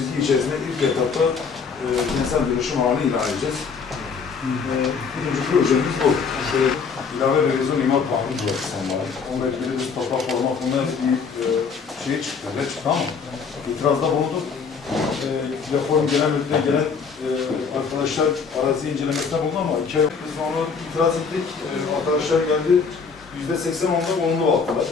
çizgi içerisinde ilk etapta kentsel dönüşüm alanı ilan edeceğiz. Birinci projemiz bu. İlave ve rezon imar kanunu var sanırım. Onu belki toprak koruma konuda bir çıktı, ne çıktı ama itirazda bulunduk. Reform Genel Müdürlüğü'ne gelen arkadaşlar arazi incelemesine bulundu ama 2 ay biz onu itiraz ettik. Arkadaşlar geldi, %80 onda olumlu baktılar.